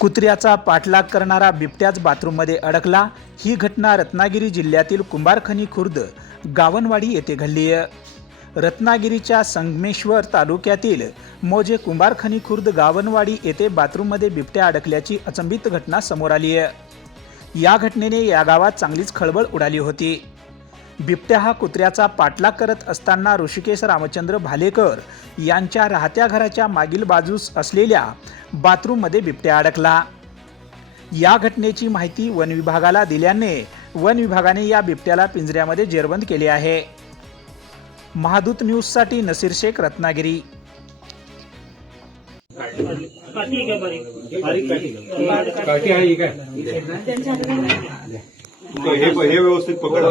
कुत्र्याचा पाठलाग करणारा बिबट्याच बाथरूममध्ये अडकला. ही घटना रत्नागिरी जिल्ह्यातील कुंभारखनी खुर्द गावनवाडी येथे घडली रत्नागिरीच्या संगमेश्वर तालुक्यातील मोजे कुंभारखनी खुर्द गावनवाडी येथे बाथरूममध्ये बिबट्या अडकल्याची अचंबित घटना समोर आली आहे. या घटनेने या गावात चांगलीच खळबळ उडाली होती. बिबट्या हा कुत्र्याचा पाठलाग करत असताना ऋषिकेश रामचंद्र भालेकर यांच्या राहत्या घराच्या मागील बाजूस असलेल्या बाथरूममध्ये बिबट्या अडकला. या घटनेची माहिती वन विभागाला दिल्याने वन विभागाने या बिबट्याला पिंजऱ्यामध्ये जेरबंद केले आहे. महादूत न्यूजसाठी नसीर शेख रत्नागिरी. हे व्यवस्थित पकडा.